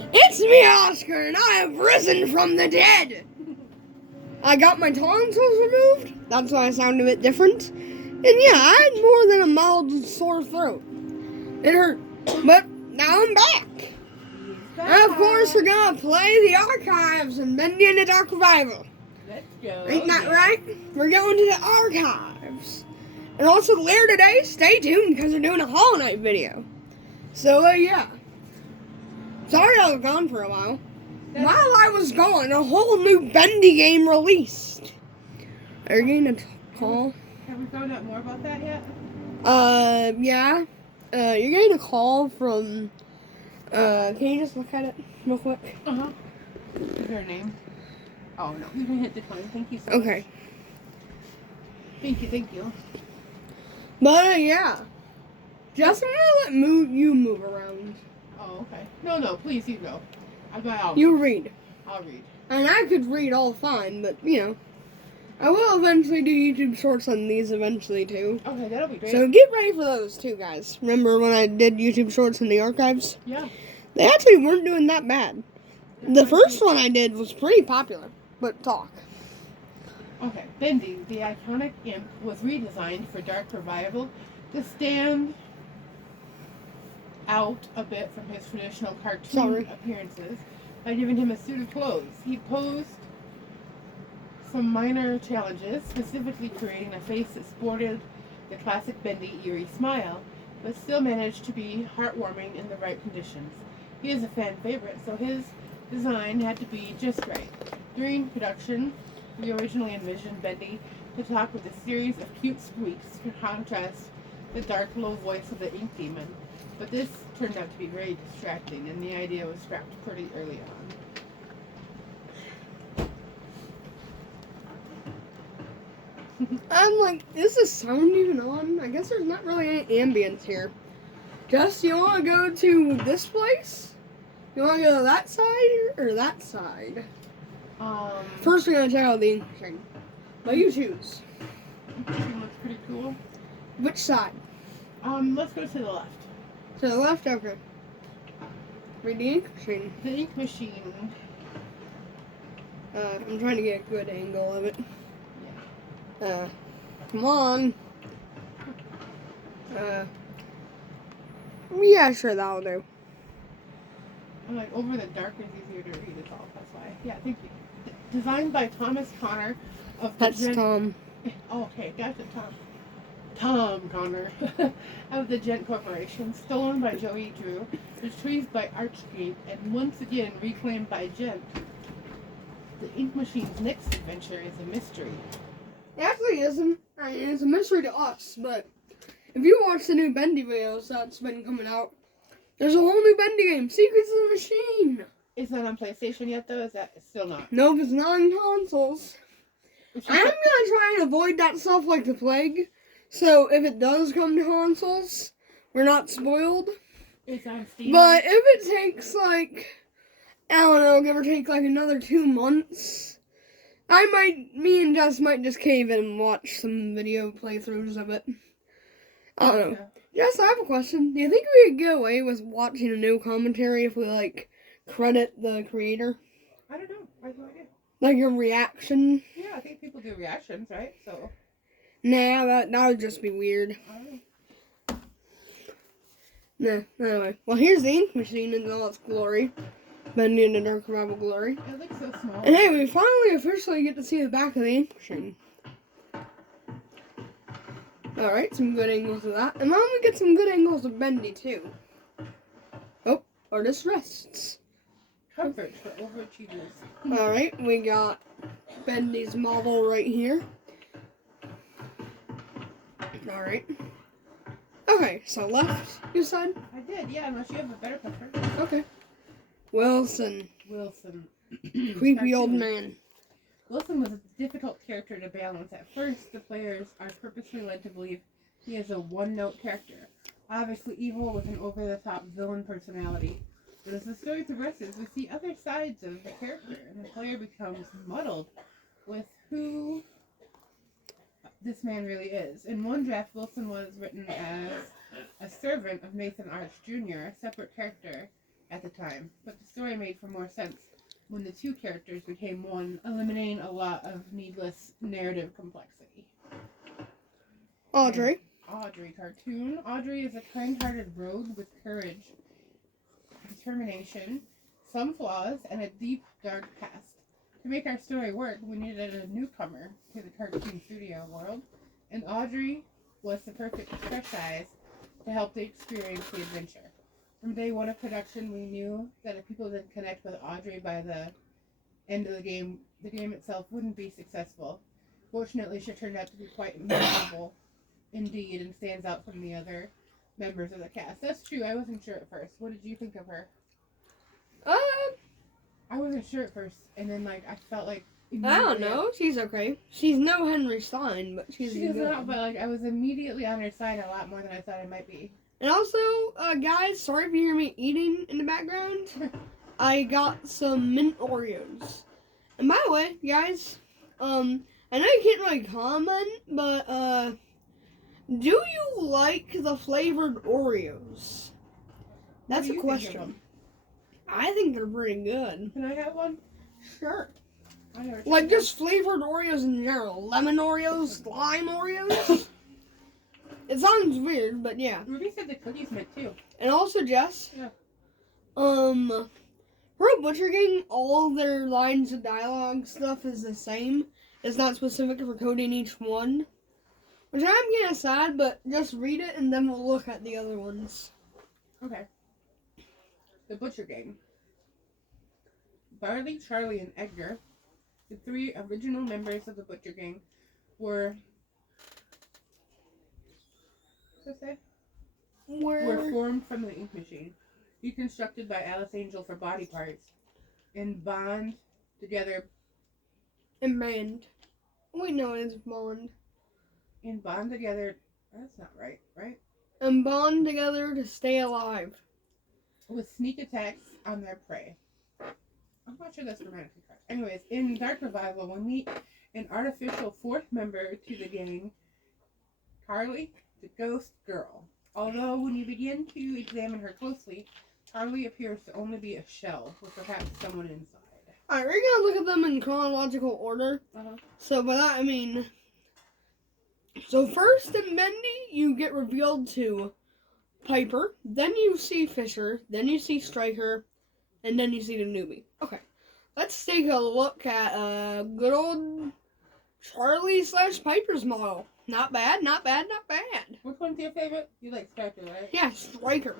It's me, Oscar, and I have risen from the dead. I got my tonsils removed. That's why I sound a bit different. And yeah, I had more than a mild sore throat. It hurt, but now I'm back. And of course, we're gonna play the Archives and Bendy and the Dark Revival. Let's go. Ain't that right? We're going to the Archives. And also later today, stay tuned because we're doing a Hollow Knight video. So, yeah. Sorry I was gone for a while. While I was gone, a whole new Bendy game released. Are you getting a call? Have we found out more about that yet? Yeah. You're getting a call from, can you just look at it real quick? Uh-huh. Is there a name? Oh, no. You can hit decline. Thank you so much. Okay. Thank you. But, yeah. Just I'm gonna let you move around. Oh, okay. No, please, you go. You read. I'll read. And I could read all fine, but, I will eventually do YouTube shorts on these eventually, too. Okay, that'll be great. So get ready for those, too, guys. Remember when I did YouTube shorts in the archives? Yeah. They actually weren't doing that bad. The first one I did was pretty popular, but talk. Okay, Bendy, the iconic imp, was redesigned for Dark Revival to stand out a bit from his traditional cartoon appearances by giving him a suit of clothes. He posed some minor challenges, specifically creating a face that sported the classic Bendy eerie smile, but still managed to be heartwarming in the right conditions. He is a fan favorite, so his design had to be just right. During production, we originally envisioned Bendy to talk with a series of cute squeaks to contrast the dark, low voice of the ink demon. But this turned out to be very distracting, and the idea was scrapped pretty early I'm like, is the sound even on? I guess there's not really any ambience here. Just, you want to go to this place? You want to go to that side or that side? First, we're going to check out the ink machine. But you choose. It looks pretty cool. Which side? Let's go to the left. To the left? Okay. Read the ink machine. The ink machine. I'm trying to get a good angle of it. Come on. Yeah, sure, that'll do. I'm like, over the dark is easier to read, it's all. That's why. Yeah, thank you. Designed by Thomas Connor of the That's Tom. Oh, okay, gotcha, Tom Connor of the Gent Corporation, stolen by Joey Drew, retrieved by Archgate, and once again reclaimed by Gent. The ink machine's next adventure is a mystery. It actually isn't. I mean, it's a mystery to us, but if you watch the new Bendy videos that's been coming out, there's a whole new Bendy game, Secrets of the Machine. Is that on PlayStation yet, though? Is that still not? Nope, it's not on consoles. I'm gonna try and avoid that stuff like the plague. So if it does come to consoles, we're not spoiled. It's on Steam. But if it takes I don't know, give or take another 2 months, me and Jess might just cave in and watch some video playthroughs of it. I don't know. Jess, I have a question. Do you think we could get away with watching a new commentary if we credit the creator? I don't know. I have no idea. Like a reaction? Yeah, I think people do reactions, right? So. Nah, that would just be weird. Nah, anyway. Well, here's the ink machine in all its glory. Bendy and the Dark Revival glory. It looks so small. And hey, we finally officially get to see the back of the ink machine. Alright, some good angles of that. And now we get some good angles of Bendy, too. Oh, artist rests. Comfort for overachievers. Alright, we got Bendy's model right here. Alright. Okay, so left, you said? I did, yeah, unless you have a better preference. Okay. Wilson. Creepy old man. Wilson was a difficult character to balance. At first, the players are purposely led to believe he is a one-note character, obviously evil with an over-the-top villain personality. But as the story progresses, we see other sides of the character, and the player becomes muddled with who this man really is. In one draft, Wilson was written as a servant of Nathan Arch Jr., a separate character, at the time, but the story made for more sense when the two characters became one, eliminating a lot of needless narrative complexity. Audrey. Audrey cartoon. Audrey is a kind-hearted rogue with courage, determination, some flaws, and a deep, dark past. To make our story work, we needed a newcomer to the cartoon studio world, and Audrey was the perfect fresh eyes to help to experience the adventure. From day one of production, we knew that if people didn't connect with Audrey by the end of the game itself wouldn't be successful. Fortunately, she turned out to be quite memorable indeed and stands out from the other members of the cast. That's true. I wasn't sure at first. What did you think of her? I wasn't sure at first, and then I felt like I don't know. She's okay. She's no Henry Stein, but she's she's good. not. But I was immediately on her side a lot more than I thought I might be. And also, guys, sorry if you hear me eating in the background. I got some mint Oreos. And by the way, guys, I know you can't really comment, but do you like the flavored Oreos? That's a question. I think they're pretty good. Can I have one? Sure. Like just flavored Oreos in general. Lemon Oreos, lime Oreos. It sounds weird, but yeah. Ruby said the cookies mint too. And also, Jess. Yeah. For Butcher Gang, all their lines of dialogue stuff is the same. It's not specific for coding each one. Which I'm kind of sad, but just read it and then we'll look at the other ones. Okay. The Butcher Gang. Barley, Charlie, and Edgar, the three original members of the Butcher Gang, were formed from the ink machine, reconstructed by Alice Angel for body parts, and bond together. And band. We know it's bond. And bond together. That's not right, right? And bond together to stay alive. With sneak attacks on their prey. I'm not sure that's grammatically correct. Anyways, in Dark Revival, we meet an artificial fourth member to the gang, Carly, the ghost girl. Although, when you begin to examine her closely, Carly appears to only be a shell, with perhaps someone inside. Alright, we're gonna look at them in chronological order. Uh-huh. So by that I mean... So first in Bendy, you get revealed to Piper, then you see Fisher, then you see Striker, and then you see the newbie. Okay, let's take a look at good old Charlie/Piper's model. Not bad, not bad, not bad. Which one's your favorite? You like Striker, right? Yeah, Striker.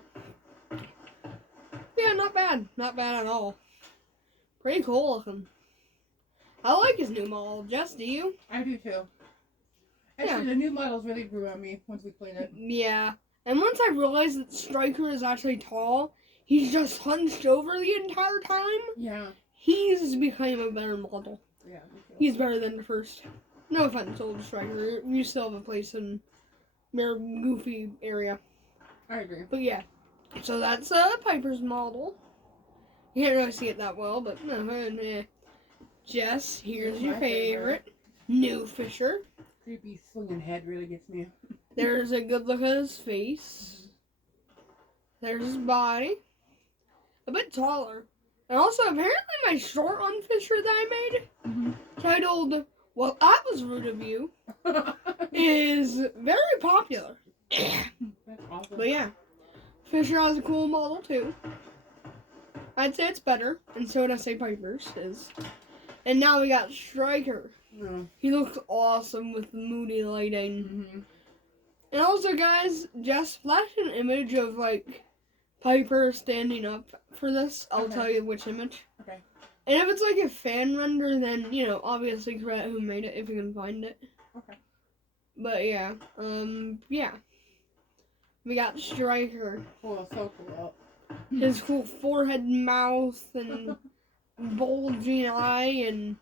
Yeah, not bad. Not bad at all. Pretty cool looking. I like his new model. Jess, do you? I do too. Actually, the new models really grew on me once we played it. Yeah. And once I realized that Striker is actually tall, he's just hunched over the entire time. Yeah. He's become a better model. Yeah. He's better than the first. No offense, old Striker. You still have a place in your goofy area. I agree. But yeah. So that's Piper's model. You can't really see it that well, but Jess, here's your favorite. New Fisher. Creepy swinging head really gets me. There's a good look at his face. There's his body. A bit taller. And also, apparently my short on Fisher that I made, titled, "Well, that was rude of you," is very popular. That's awesome. But yeah, Fisher has a cool model too. I'd say it's better, and so would I say Piper's is. And now we got Striker. No. He looks awesome with the moody lighting. And also, guys, just flash an image of, Piper standing up for this. I'll tell you which image. Okay. And if it's, a fan render, then, obviously credit who made it if you can find it. Okay. But, yeah. Yeah. We got Striker. Cool, so cool. His cool forehead, mouth, and bulging eye, and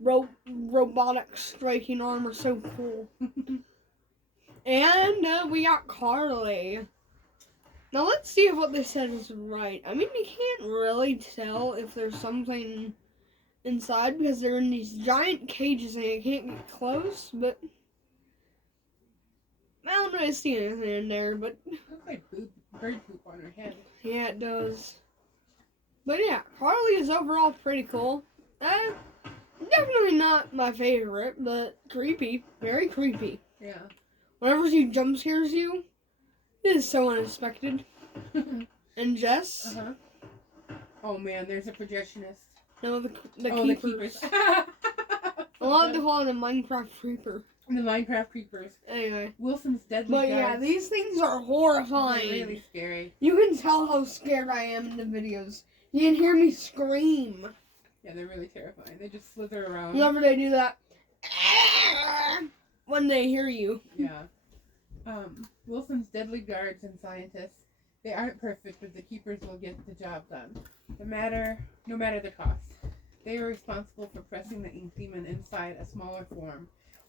robotic striking arm are so cool. And we got Carly. Now let's see if what they said is right. I mean, you can't really tell if there's something inside because they're in these giant cages and you can't get close, but I don't really see anything in there, but Looks like bird poop on her head. yeah, it does. But yeah, Harley is overall pretty cool. Definitely not my favorite, but creepy. Very creepy. Yeah. Whenever she jump scares you, it is so unexpected. And Jess? Uh-huh. Oh man, there's a projectionist. No, the The keepers. keepers. I love to call it a Minecraft creeper. The Minecraft creepers. Anyway. Wilson's deadly But guards. yeah, these things are horrifying. They're really scary. You can tell how scared I am in the videos. You can hear me scream. Yeah, they're really terrifying. They just slither around. Whenever they do that. When they hear you. Yeah. Wilson's deadly guards and scientists, they aren't perfect, but the keepers will get the job done. No matter the cost. They are responsible for pressing the ink demon inside a smaller form,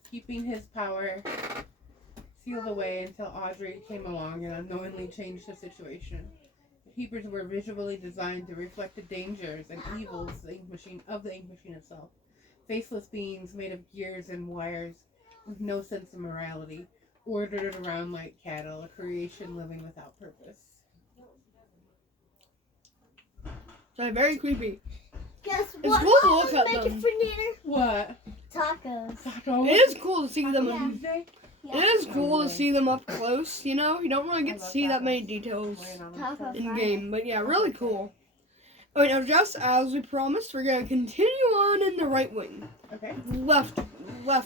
keeping his power sealed away until Audrey came along and unknowingly changed the situation. The keepers were visually designed to reflect the dangers and evils of the ink machine itself. Faceless beings made of gears and wires with no sense of morality, ordered around like cattle, a creation living without purpose. So very creepy. Guess It's what? cool to look at making them. for dinner? What? Tacos. Taco? It is cool to see them. Tuesday? It is cool to see them up close, you know? You don't really get to see that many details Taco in fry. game, but yeah, really cool. Alright, now just as we promised, we're going to continue on in the right wing. Okay. Left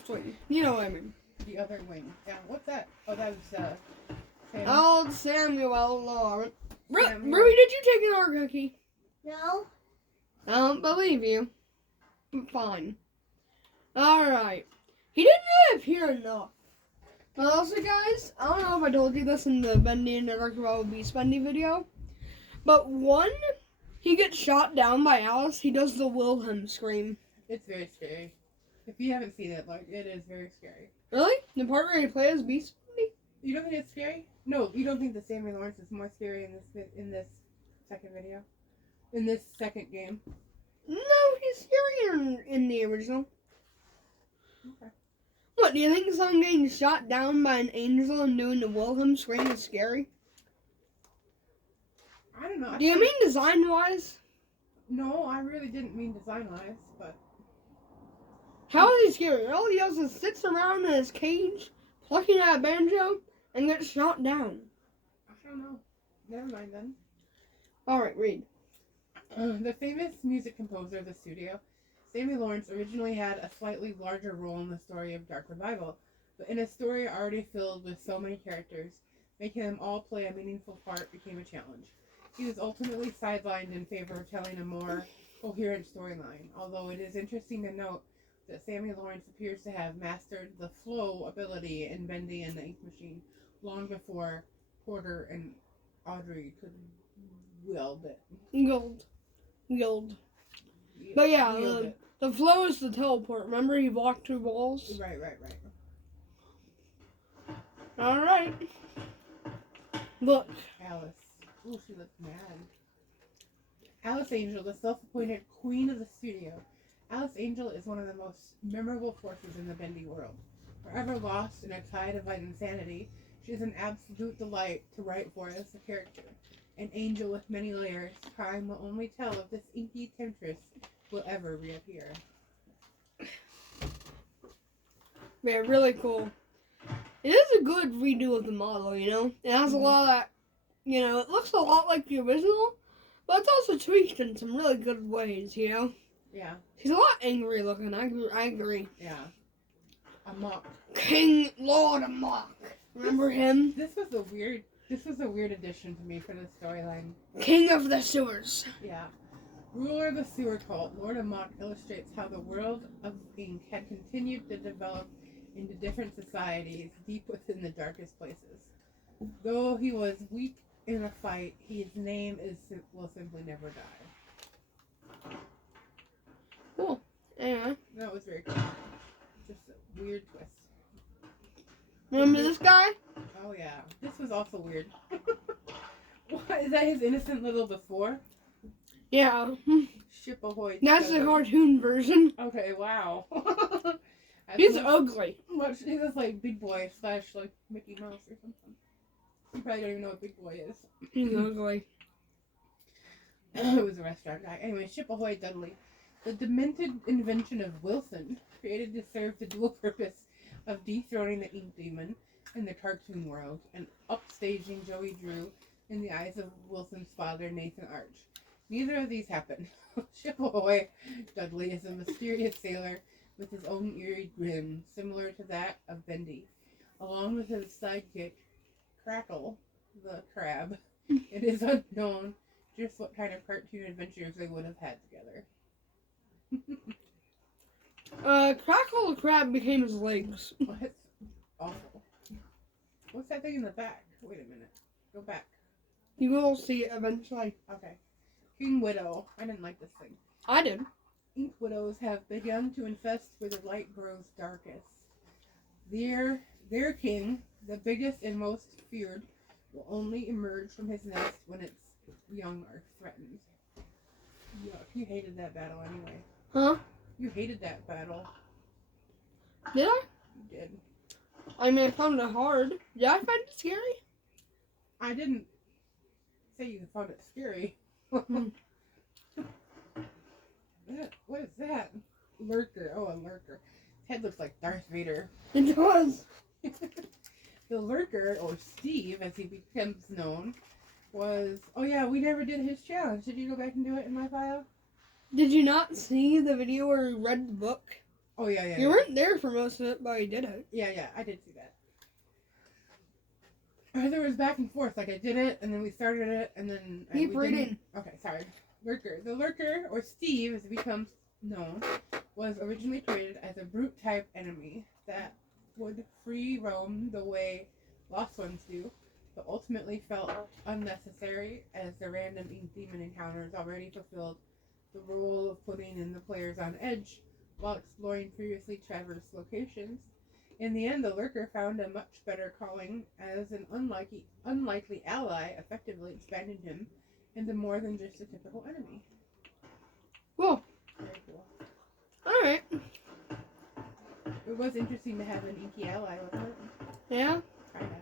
wing. You know what I mean. The other wing. Yeah, what's that? Oh, that was, Sam. Old Samuel Lawrence. Samuel. Ruby, did you take an art cookie? No. I don't believe you. Fine. Alright. He didn't really appear enough. But also, guys, I don't know if I told you this in the Bendy and the Dark Beast Bendy video, but when he gets shot down by Alice, he does the Wilhelm scream. It's very scary. If you haven't seen it, like, it is very scary. Really? The part where he plays Beast Bendy? You don't think it's scary? No, you don't think that Sammy Lawrence is more scary in this second video? In this second game? No, he's scarier in the original. Okay. What, do you think someone getting shot down by an angel and doing the Wilhelm scream is scary? I don't know. Do you mean design-wise? No, I really didn't mean design-wise, but... How is he scary? All he does is sits around in his cage, plucking at a banjo, and gets shot down. I don't know. Never mind then. Alright, read. The famous music composer of the studio, Sammy Lawrence, originally had a slightly larger role in the story of Dark Revival, but in a story already filled with so many characters, making them all play a meaningful part became a challenge. He was ultimately sidelined in favor of telling a more coherent storyline, although it is interesting to note that Sammy Lawrence appears to have mastered the flow ability in Bendy and the Ink Machine long before Porter and Audrey could wield it. Guild. But yeah, the flow is the teleport. Remember he walked through walls? Right. Alright. Look. Alice. Ooh, she looks mad. Alice Angel, the self-appointed queen of the studio. Alice Angel is one of the most memorable forces in the Bendy world. Forever lost in a tide of insanity, she is an absolute delight to write for as a character. An angel with many layers, time will only tell if this inky temptress will ever reappear. Yeah, really cool. It is a good redo of the model, you know? It has a lot of that, you know, it looks a lot like the original, but it's also tweaked in some really good ways, you know? Yeah. He's a lot angry looking, I agree. Yeah. Amok. King Lord Amok. Remember him? This was a weird addition to me for the storyline. King of the Sewers. Yeah. Ruler of the sewer cult, Lord Amok illustrates how the world of ink had continued to develop into different societies deep within the darkest places. Though he was weak in a fight, his name will simply never die. Cool. Anyway. That was very cool. Just a weird twist. Remember this guy? Oh yeah. This was also weird. What, is that his innocent little before? Yeah. Ship ahoy. That's the cartoon version. Okay, wow. He's ugly. He was like Big Boy / like Mickey Mouse or something. You probably don't even know what Big Boy is. He's ugly. It was a restaurant guy. Anyway, Ship Ahoy Dudley. The demented invention of Wilson, created to serve the dual purpose of dethroning the ink demon in the cartoon world and upstaging Joey Drew in the eyes of Wilson's father, Nathan Arch. Neither of these happened. Ship Ahoy Dudley is a mysterious sailor with his own eerie grin, similar to that of Bendy. Along with his sidekick, Crackle, the crab, it is unknown just what kind of cartoon adventures they would have had together. Crackle the crab became his legs. What? Awful. What's that thing in the back? Wait a minute. Go back. You will see it eventually. Okay. King Widow. I didn't like this thing. I did. Ink widows have begun to infest where the light grows darkest. Their king, the biggest and most feared, will only emerge from his nest when its young are threatened. Yuck, you hated that battle anyway. Huh? You hated that battle. Did I? You did. I mean, I found it hard. Did I find it scary? I didn't say you found it scary. What is that? Lurker. Oh, a lurker. His head looks like Darth Vader. It does. The lurker, or Steve, as he becomes known, was... Oh yeah, we never did his challenge. Did you go back and do it in my file? Did you not see the video where he read the book? Oh yeah. You weren't there for most of it, but you did it. Yeah, I did see that. There was back and forth. Like, I did it, and then we started it, and then... Keep we didn't. reading. Okay, sorry. Lurker. The lurker, or Steve, as it becomes known, was originally created as a brute-type enemy that would free roam the way lost ones do, but ultimately felt unnecessary as the random ink demon encounters already fulfilled the role of putting in the players on edge while exploring previously traversed locations. In the end, the lurker found a much better calling as an unlikely ally, effectively expanding him into more than just a typical enemy. Cool. Very cool. Alright. It was interesting to have an inky ally, wasn't it? Yeah? Kinda.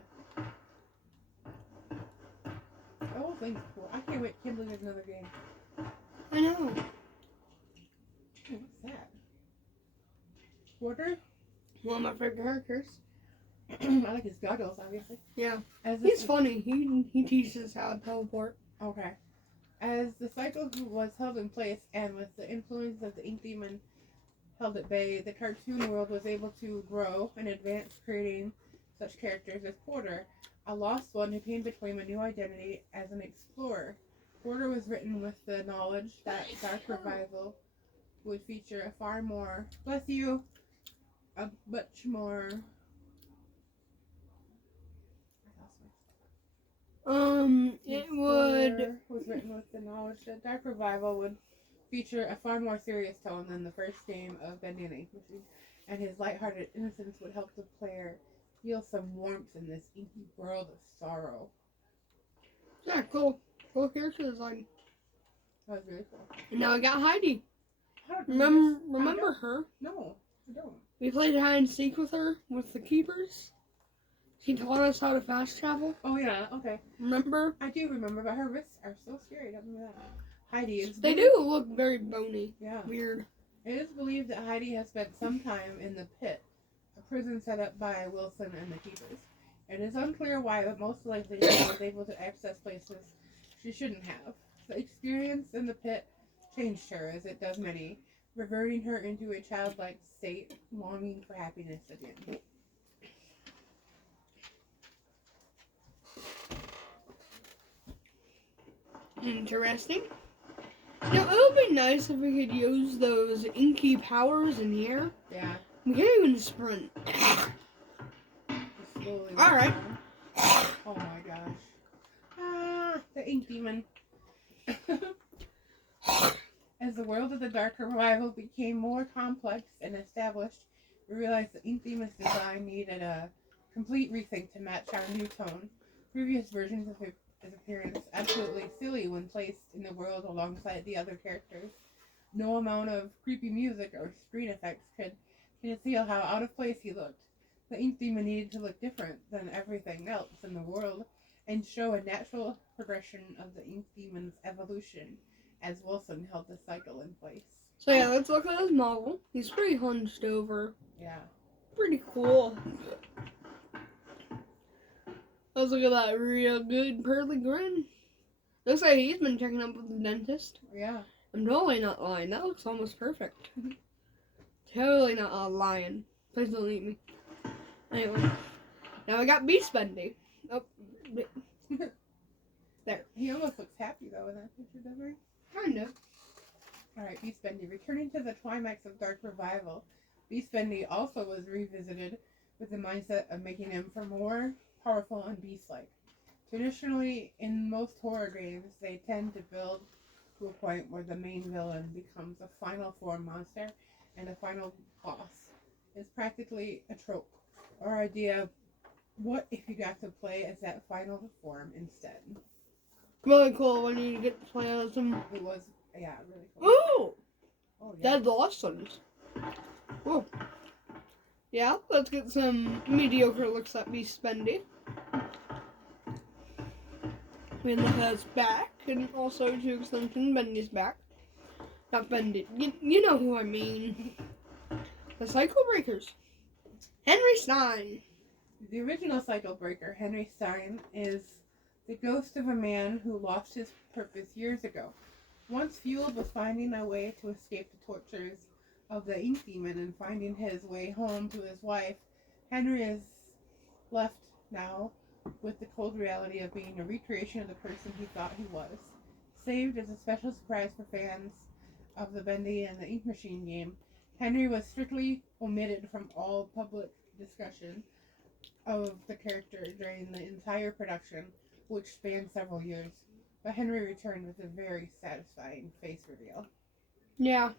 The whole thing's cool. I can't wait. Can't believe there's another game. I know. Ooh, what's that? Quarter? One of my favorite characters. I like his goggles, obviously. Yeah. As He's funny. He teaches how to teleport. Okay. As the cycle was held in place, and with the influence of the ink demon held at bay, the cartoon world was able to grow and advance, creating such characters as Porter, a lost one who came to claim a new identity as an explorer. Porter was written with the knowledge that Dark Revival would feature a far more, a much more... It would... was written with the knowledge that Dark Revival would feature a far more serious tone than the first game of Bendy Archives, and his lighthearted innocence would help the player feel some warmth in this inky world of sorrow. Yeah, cool. Cool character design. That was really cool. And now I got Heidi. How did Remember her? No, I don't. We played hide and seek with her, with the keepers. She taught us how to fast travel. Oh yeah, okay. Remember? I do remember, but her wrists are so scary. Don't remember that. Heidi is... They do look very bony. Yeah. Weird. It is believed that Heidi has spent some time in the pit, a prison set up by Wilson and the keepers. It is unclear why, but most likely she was able to access places she shouldn't have. The experience in the pit changed her, as it does many, reverting her into a childlike state, longing for happiness again. Interesting. Now, it would be nice if we could use those inky powers in here. Yeah. We can't even sprint. Alright. Oh my gosh. Ah, the ink demon. As the world of the Dark Revival became more complex and established, we realized the ink demon's design needed a complete rethink to match our new tone. Previous versions of his appearance absolutely silly when placed in the world alongside the other characters. No amount of creepy music or screen effects could conceal how out of place he looked. The ink demon needed to look different than everything else in the world and show a natural progression of the ink demon's evolution. as Wilson held the cycle in place. So yeah, let's look at his model. He's pretty hunched over. Yeah. Pretty cool. Let's look at that real good pearly grin. Looks like he's been checking up with the dentist. Yeah. I'm totally not lying. That looks almost perfect. Totally not lying. Please don't eat me. Anyway, now we got Beast Bendy. Oh, there. He almost looks happy though in that picture, doesn't he? Kind of. Alright, Beast Bendy. Returning to the climax of Dark Revival, Beast Bendy also was revisited with the mindset of making him for more powerful and beast-like. Traditionally, in most horror games, they tend to build to a point where the main villain becomes a final form monster and a final boss. It's practically a trope or idea of what if you got to play as that final form instead. Really cool when you get to play as him. It was, yeah, really cool. Ooh! Oh, yeah. That's awesome. Whoa. Yeah, let's get some mediocre looks at Beast Bendy. We look at his back, and also to extension, Bendy's back. Not Bendy. You know who I mean. The Cycle Breakers. Henry Stein. The original cycle breaker, Henry Stein, is the ghost of a man who lost his purpose years ago. Once fueled with finding a way to escape the tortures of the ink demon and finding his way home to his wife, Henry is left now with the cold reality of being a recreation of the person he thought he was. Saved as a special surprise for fans of the Bendy and the Ink Machine game, Henry was strictly omitted from all public discussion of the character during the entire production, which spanned several years. But Henry returned with a very satisfying face reveal. Yeah.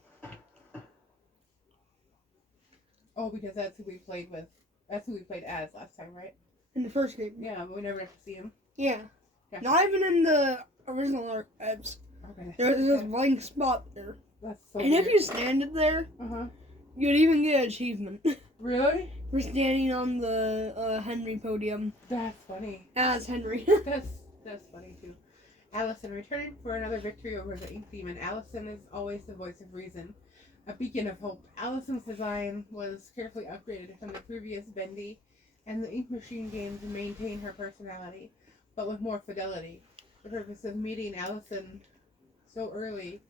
Oh, because that's who we played with. That's who we played as last time, right? In the first game. Yeah, but we never got to see him. Yeah. Gotcha. Not even in the original archives. Okay. There's this blank spot there. That's so And weird. if you stand it there, you'd even get an achievement. Really? For standing on the Henry podium. That's funny. As Henry. That's funny too. Allison returning for another victory over the Ink Demon. Allison is always the voice of reason, a beacon of hope. Allison's design was carefully upgraded from the previous Bendy and the Ink Machine game to maintain her personality, but with more fidelity. The purpose of meeting Allison so early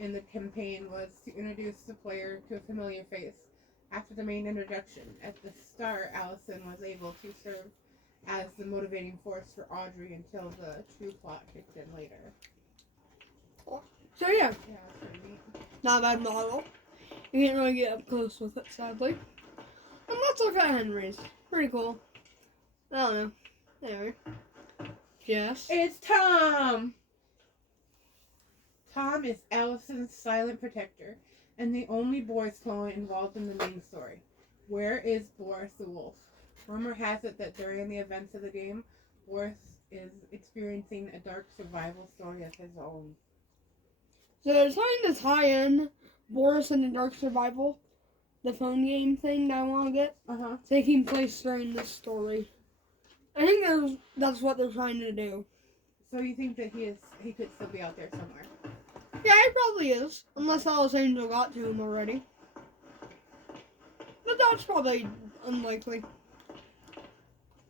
in the campaign was to introduce the player to a familiar face. After the main introduction, at the start, Allison was able to serve as the motivating force for Audrey until the true plot kicked in later. So yeah, Yeah, that's pretty neat. not a bad model. You can't really get up close with it, sadly. And let's look at Henry's. Pretty cool. I don't know. Anyway. Yes. It's Tom! Tom is Allison's silent protector, and the only Boris clone involved in the main story. Where is Boris the Wolf? Rumor has it that during the events of the game, Boris is experiencing a dark survival story of his own. So they're trying to tie in Boris and the Dark Survival, the phone game thing that I want to get, taking place during this story. I think that's what they're trying to do. So you think that he could still be out there somewhere? Yeah, he probably is. Unless Alice Angel got to him already. But that's probably unlikely.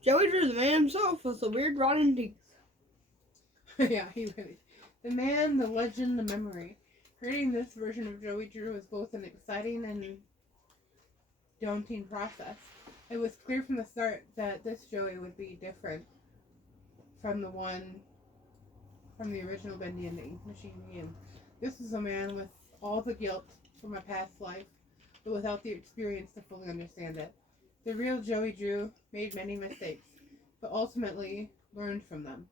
Joey Drew's the man himself with the weird rotten teeth. Yeah, he really. The man, the legend, the memory. Creating this version of Joey Drew was both an exciting and daunting process. It was clear from the start that this Joey would be different from the one from the original Bendy and the Ink Machine game. This is a man with all the guilt from a past life, but without the experience to fully understand it. The real Joey Drew made many mistakes, but ultimately learned from them.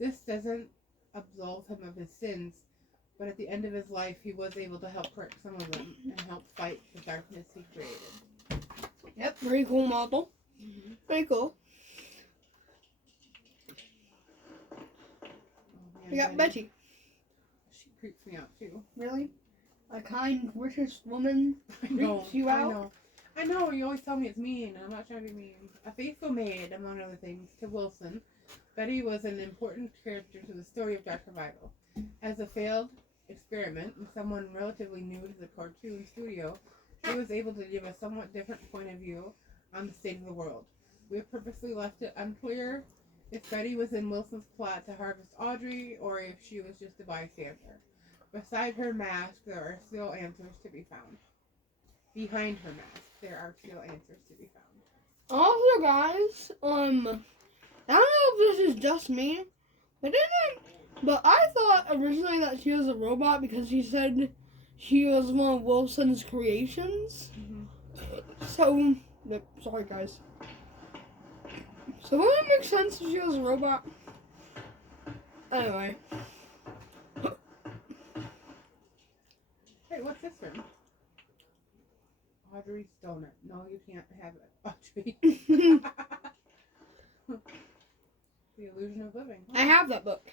This doesn't absolve him of his sins, but at the end of his life, he was able to help correct some of them and help fight the darkness he created. Yep, very cool model. Mm-hmm. Very cool. Oh, man, We got Betty. She creeps me out too. Really? A kind British woman I know. creeps you out? I know. You always tell me it's mean, and I'm not trying to be mean. A faithful maid, among other things, to Wilson, Betty was an important character to the story of Dark Revival. As a failed experiment and someone relatively new to the cartoon studio, she was able to give a somewhat different point of view on the state of the world. We have purposely left it unclear if Betty was in Wilson's plot to harvest Audrey or if she was just a bystander. Beside her mask, there are still answers to be found. Behind her mask, there are still answers to be found. Also, guys, I don't know if this is just me, but I thought originally that she was a robot because she said she was one of Wilson's creations. Mm-hmm. So, sorry guys. So would it make sense if she was a robot? Anyway. Hey, what's this from? Audrey's donut. No, you can't have it, Audrey. The Illusion of Living. I have that book.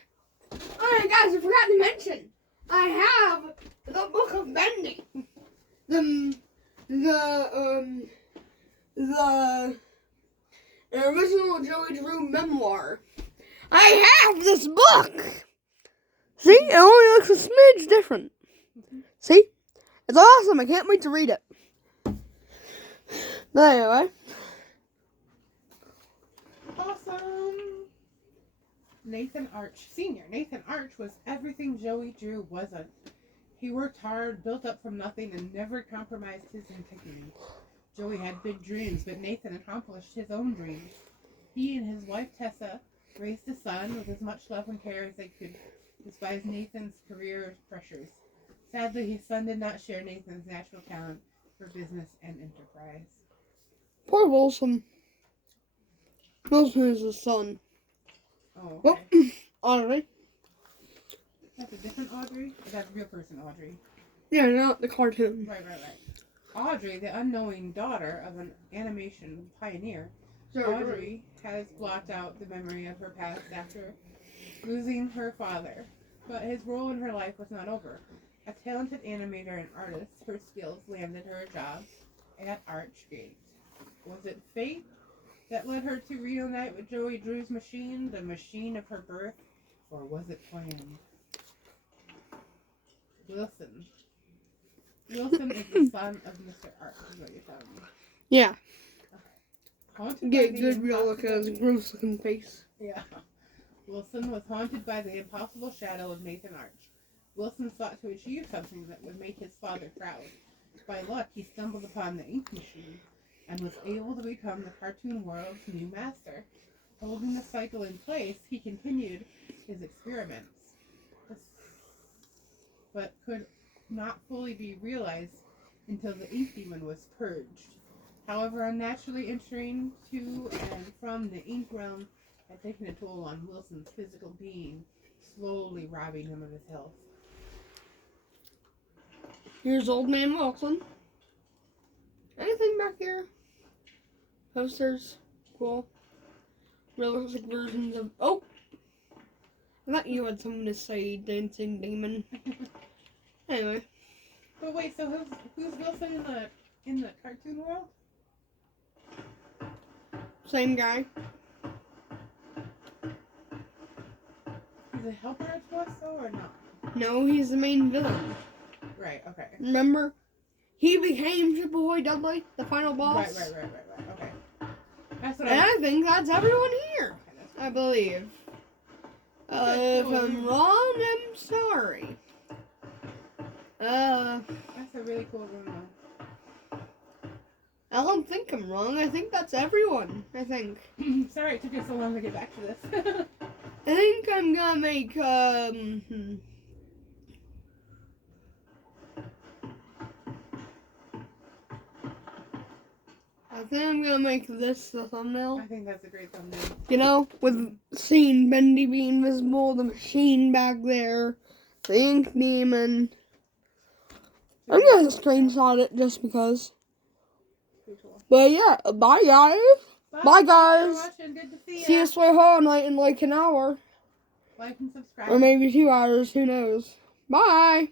Alright guys, I forgot to mention. I have the book of Bendy. The original Joey Drew memoir. I have this book! See? It only looks a smidge different. See? It's awesome. I can't wait to read it. But anyway. Awesome. Nathan Arch Sr. Nathan Arch was everything Joey Drew wasn't. He worked hard, built up from nothing, and never compromised his integrity. Joey had big dreams, but Nathan accomplished his own dreams. He and his wife Tessa raised a son with as much love and care as they could, despite Nathan's career pressures. Sadly, his son did not share Nathan's natural talent for business and enterprise. Poor Wilson. Wilson is his son. Oh, Well, okay. Audrey. That's a different Audrey? Or that's real person Audrey? Yeah, not the cartoon. Right. Audrey, the unknowing daughter of an animation pioneer, Audrey has blocked out the memory of her past after losing her father. But his role in her life was not over. A talented animator and artist, her skills landed her a job at Archgate. Was it fate that led her to reunite with Joey Drew's machine, the machine of her birth, or was it planned? Wilson. Wilson is the son of Mr. Arch, is what you're telling me. Yeah. Haunted Get by a the good real look at his gross looking face. Yeah. Wilson was haunted by the impossible shadow of Nathan Arch. Wilson sought to achieve something that would make his father proud. By luck, he stumbled upon the ink machine and was able to become the cartoon world's new master. Holding the cycle in place, he continued his experiments, but could not fully be realized until the ink demon was purged. However, unnaturally entering to and from the ink realm had taken a toll on Wilson's physical being, slowly robbing him of his health. Here's old man Wilson. Anything back here? Posters. Cool. Realistic versions of... Oh! I thought you had something to say, dancing demon. Anyway. But wait, so who's Wilson in the cartoon world? Same guy. He's a helper to us, though, or not? No, he's the main villain. Right, okay. Remember? He became Superboy Dudley, the final boss. Right. Okay. That's what And I think that's everyone here. Okay, I believe. If I'm wrong, I'm sorry. That's a really cool room, though. I don't think I'm wrong. I think that's everyone. I think. Sorry it took us so long to get back to this. I think I'm gonna make, I think I'm gonna make this the thumbnail. I think that's a great thumbnail. You know, with seeing Bendy being visible, the machine back there, the ink demon. I'm gonna screenshot it just because. Cool. But yeah, bye guys. Bye guys. Thanks for watching. Good to see you. See us play Hollow Knight in like an hour. Like and subscribe. Or maybe 2 hours, who knows. Bye.